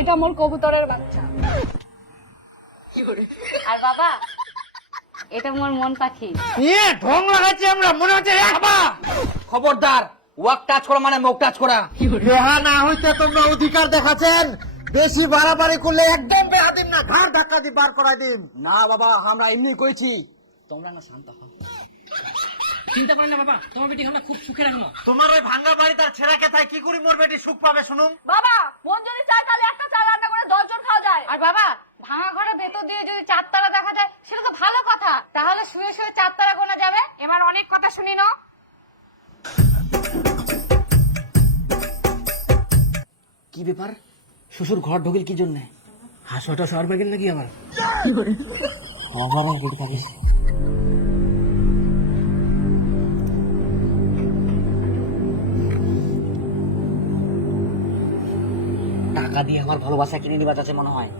এটা মোর কবুতরের বাচ্চা। আর বাবা এটা মোর মন পাখি। নিয়ে ঢং লাগাচ্ছি আমরা মনে হচ্ছে বাবা। খবরদার ওয়াক টাচ করা মানে মুখ টাচ করা। বেহা না হইতে তোমরা অধিকার দেখাচ্ছেন। বেশি বাড়াবাড়ি করলে একদম বেহা দিন না ঘাড় ধাক্কা দিয়ে বার করাই দিন। না বাবা আমরা এমনি কইছি। তোমরা না শান্ত হও। চিন্তা করেন না বাবা তোমার বেটি আমরা খুব সুখে রাখব তোমার ওই ভাঙ্গা বাড়ি তার ছেঁড়া কেথায় কি করি মোর বেটি সুখ পাবে শুনুন? বাবা মন যদি চায় তাহলে একটা চা রান্না করে দশজন খাওয়া যায় আর বাবা ভাঙা ঘরের ভেতর দিয়ে যদি চারতারা দেখা যায় সেটা তো ভালো কথা। তাহলে শুয়ে শুয়ে চারতারা গোনা যাবে। এবার অনেক কথা শুনি না কি ব্যাপার? শ্বশুর ঘর ঢুকিল কি জন্য? হাসুয়াটা শহর বেগেল নাকি আবার? আবার টাকা দিয়ে আমার ভালোবাসা কিনে নিবা যাচ্ছে মনে হয়।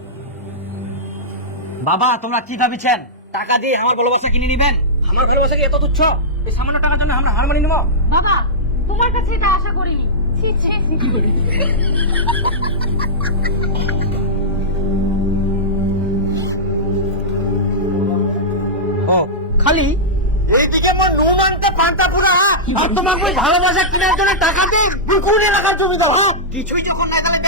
বাবা তোমরা কি ভাবিছেন? টাকা দিয়ে আমার ভালোবাসা কিনে নিবেন? আমার ভালোবাসা কি এত তুচ্ছ? এই সামান্য টাকার জন্য আমরা হার মানি নেব? বাবা তোমার কাছে এটা আশা করিনি। ছি ছি খালি? এইদিকে মোর নুন আনতে পান্তা পুরা আর তোমাকে ওই ভালোবাসা কেনার জন্য টাকা দিই দুকুনে রাখার জমি দাও হ্যাঁ? কিছুই যখন না গেলে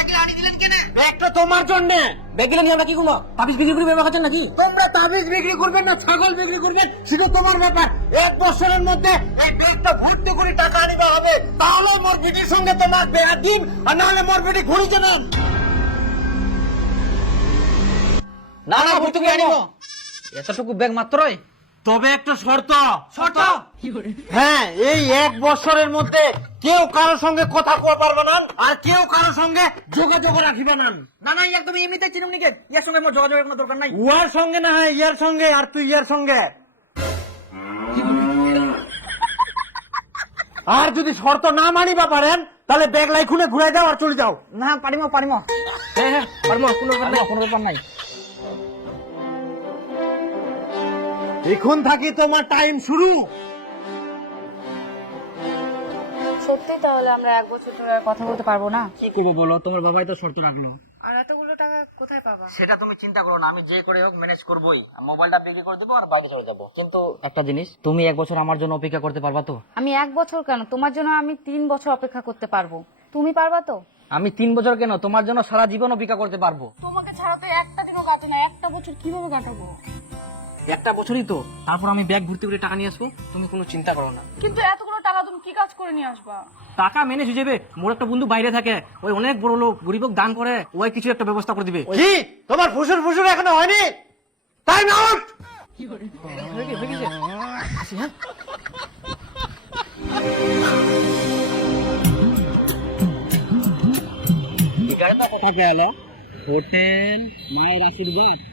ব্যাগটা তোমার জন্য। বেগিলে নিয়ে আমরা কি করব? তাবিজ বিক্রি করে ব্যবহার করছেন নাকি? তোমরা তাবিজ বিক্রি করবেন না ছাগল বিক্রি করবেন সেটা তোমার ব্যাপার। এক বছরের মধ্যে এই ব্যাগটা ভর্তি করে টাকা আনিবা হবে তাহলে মোর বিটির সঙ্গে তোমার বেয়া দিন আর নাহলে মোর বিটি ঘুরি যাবেন না না করে আনিব। এতটুকু ব্যাগ মাত্রই? তবে একটা শর্ত। শর্ত? হ্যাঁ এই এক বছরের মধ্যে কেউ কারোর সঙ্গে কথা কওয়া পারবে না আর কেউ কারোর সঙ্গে যোগাযোগ রাখিবে না। না না একদম এমনিতে চিনুম নিকে? ইয়ার সঙ্গে আমার যোগাযোগের কোনো দরকার নাই? উয়ার সঙ্গে না হয় ইয়ার সঙ্গে আর তুই ইয়ার সঙ্গে। আর যদি শর্ত না মানিবা পারেন তাহলে ব্যাগ লাই খুলে ঘুরে যাও আর চলে যাও। না পারিম পারিম। হ্যাঁ হ্যাঁ পারিম কোনো ব্যাপার নাই। কোনো ব্যাপার নাই। এখন থাকি তোমার টাইম শুরু। সত্যি তাহলে আমরা এক বছর ধরে আর কথা বলতে পারব না? কি করব বলো? তোমার বাবাই তো শর্ত রাখল। আর এতগুলো টাকা কোথায় পাবা? সেটা তুমি চিন্তা করো না আমি যে করে হোক ম্যানেজ করবোই। মোবাইলটা বিক্রি করে দেবো আর বাইকে চলে যাব। কিন্তু একটা জিনিস তুমি এক বছর আমার জন্য অপেক্ষা করতে পারবা তো? আমি এক বছর কেন? তোমার জন্য আমি তিন বছর অপেক্ষা করতে পারব। তুমি পারবা তো? আমি তিন বছর কেন? তোমার জন্য সারা জীবন অপেক্ষা করতে পারব। তোমাকে ছাড়া তো একটা দিনও কাটে না। একটা বছর কীভাবে কাটাবো? একটা বছরই তো। তারপর আমি ব্যাগ ভর্তি করে টাকা নিয়ে আসব তুমি কোনো চিন্তা করো না। কিন্তু এতগুলো টাকা তুমি কি কাজ করে নিয়ে আসবা? টাকা মেনে যাবে। মোর একটা বন্ধু বাইরে থাকে। ওই অনেক বড় লোক গরিবক দান করে ওই কিছু একটা ব্যবস্থা করে দিবে। কি? তোমার ফুসুর ফুসুর এখনও হয়নি? টাইম আউট হয়ে গেছে, হয়ে গেছে। আসি, হ্যাঁ? কোথা হোটেল মায়ের আশীর্বাদ।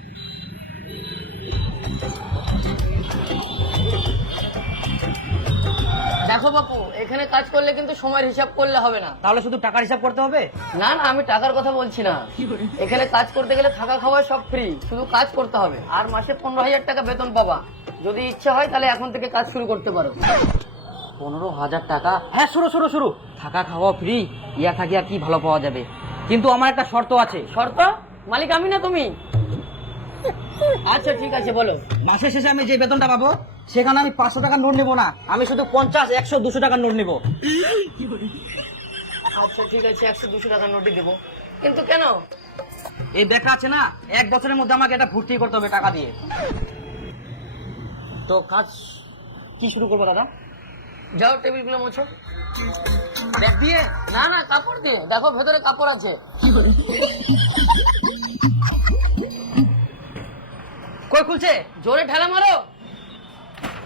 দেখো বাপু এখানে কাজ করলে কিন্তু সময়ের হিসাব করলে হবে না। তাহলে শুধু টাকার হিসাব করতে হবে? না না আমি টাকার কথা বলছি না। এখানে কাজ করতে গেলে থাকা খাওয়া সব ফ্রি শুধু কাজ করতে হবে। আর মাসে পনেরো হাজার টাকা বেতন পাবা। যদি ইচ্ছা হয় তাহলে এখন থেকে কাজ শুরু করতে পারো। পনেরো হাজার টাকা? হ্যাঁ শুরু শুরু শুরু। থাকা খাওয়া ফ্রি ইয়া থাকি আর কি ভালো পাওয়া যাবে। কিন্তু আমার একটা শর্ত আছে। শর্ত? মালিক আমি না তুমি? আচ্ছা ঠিক আছে বলো। মাসের শেষে আমি যে বেতনটা পাবো সেখানে আমি পাঁচশো টাকা নোট নেব না। আমি শুধু পঞ্চাশ একশো দুশো টাকার নোট নেব। আচ্ছা ঠিক আছে একশো দুশো টাকা নোটই দেবো। কিন্তু কেন? এই দেখা আছে না এক বছরের মধ্যে আমাকে এটা ভর্তি করতে হবে টাকা দিয়ে। তো কাজ কি শুরু করব দাদা? যাও টেবিলগুলো মোছো। ব্যাগ দিয়ে? না না কাপড় দিয়ে। দেখো ভেতরে কাপড় আছে। কই খুলছে? জোরে ঠেলা মারো।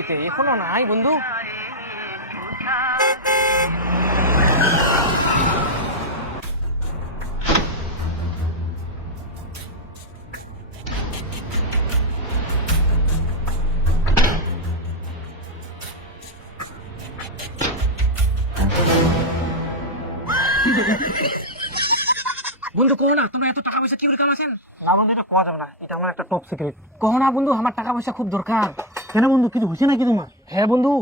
বইতে এখনও নাই বন্ধু। বন্ধু কো না তোমরা এত টাকা পয়সা কি করে কামাছেন? না বন্ধু এটা কোয়া যাবে না এটা আমার একটা টপ সিক্রেট কো না বন্ধু আমার টাকা পয়সা খুব দরকার। কেন বন্ধু কিছু হয়েছে নাকি তোমার? হ্যাঁ বন্ধু।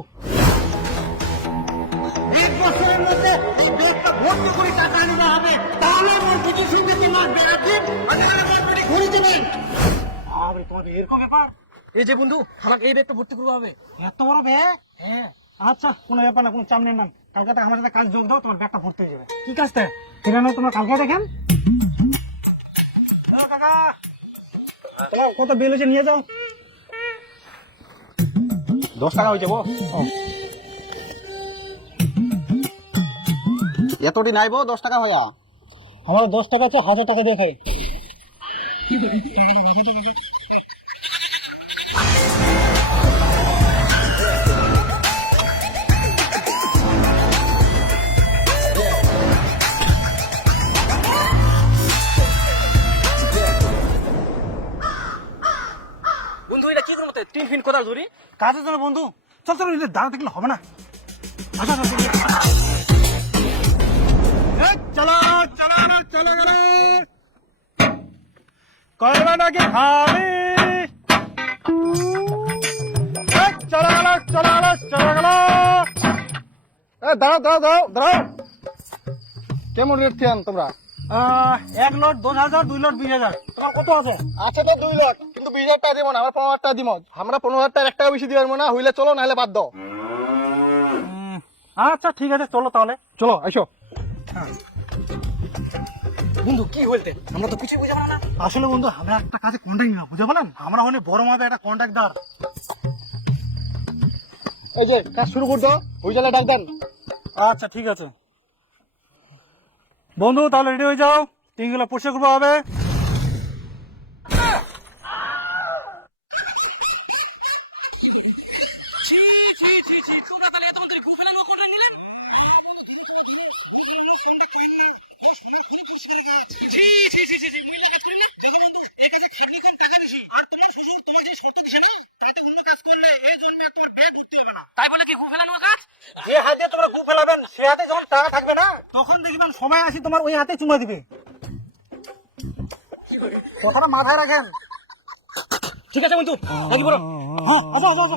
এক বছরের মধ্যে এই ব্যাগটা ভর্তি করে টাকা আনিতে হবে। তাহলে আমার বিটির সঙ্গে তোমার বিয়ে দিন আর নাহলে আমার বিটি ঘুরে দেবেন আরে তোমার এরকম ব্যাপার? এই যে বন্ধু আমাকে এই ব্যাগটা ভর্তি করতে হবে। এত বড় ব্যাগ? হ্যাঁ। আচ্ছা কোনো ব্যাপার না কোনো চাপ নেই না কালকে তো আমার সাথে কাজ যোগ দাও তোমার ব্যাগটা ভর্তি হয়ে যাবে। কি কাজটা সেটা নয় তোমার কালকে দেখেন। কাকা, তোমার কত বিল হয়েছে নিয়ে যাও। দশ টাকা হয়েছে গো। এতটি নাইবো দশ টাকা হয়া আমার দশ টাকা আছে হাজার টাকা দিয়ে কোদাল ধরি। কাজের জন্য বন্ধু চল চল এটা দাঁড়া দেখলে হবে না। চল, চল। এই, চলো চলো না, চলো গেলে। করবে নাকি খাবি। এই, চলো গেলো চলো গেলো চলো গেলো। দাঁড়াও দাঁড়াও দাঁড়াও দাঁড়াও। কেমন রেট খেয়ান তোমরা? এক লট দশ হাজার দুই লট বিশ হাজার। তোমার কত আছে? আছে তো দুই লাখ কিন্তু বিশ হাজার টাকা দিব না আমরা পনেরো হাজার টাকা দিব। আমরা পনেরো হাজার টাকা এক টাকা বেশি দিবার না হইলে চলো নাহলে বাদ দাও। আচ্ছা ঠিক আছে চলো তাহলে। চলো এসো বন্ধু কি বলতে আমরা তো কিছু বুঝে না। আসলে বন্ধু আমরা একটা কাজে কন্ট্যাক্ট না বুঝে বলেন আমরা হলে বড় মাপে একটা কন্ট্রাক্টর এই যে কাজ শুরু করে দাও হুইজালে ডাক দেন। আচ্ছা ঠিক আছে। বন্ধু তাহলে রেডি হয়ে যাও। তিনগুলো পরিষ্কার করব হবে তাই বলে কি ঘুম ফেলানোর কাজ যে হাতে তোমরা গু ফেলাবেন সে হাতে যখন টাকা থাকবে না তখন সময় আসি তোমার ওই হাতে চুমা দিবে। কথাটা মাথায় রাখেন। ঠিক আছে বন্ধু বলো হ্যাঁ আসো আসো আসো।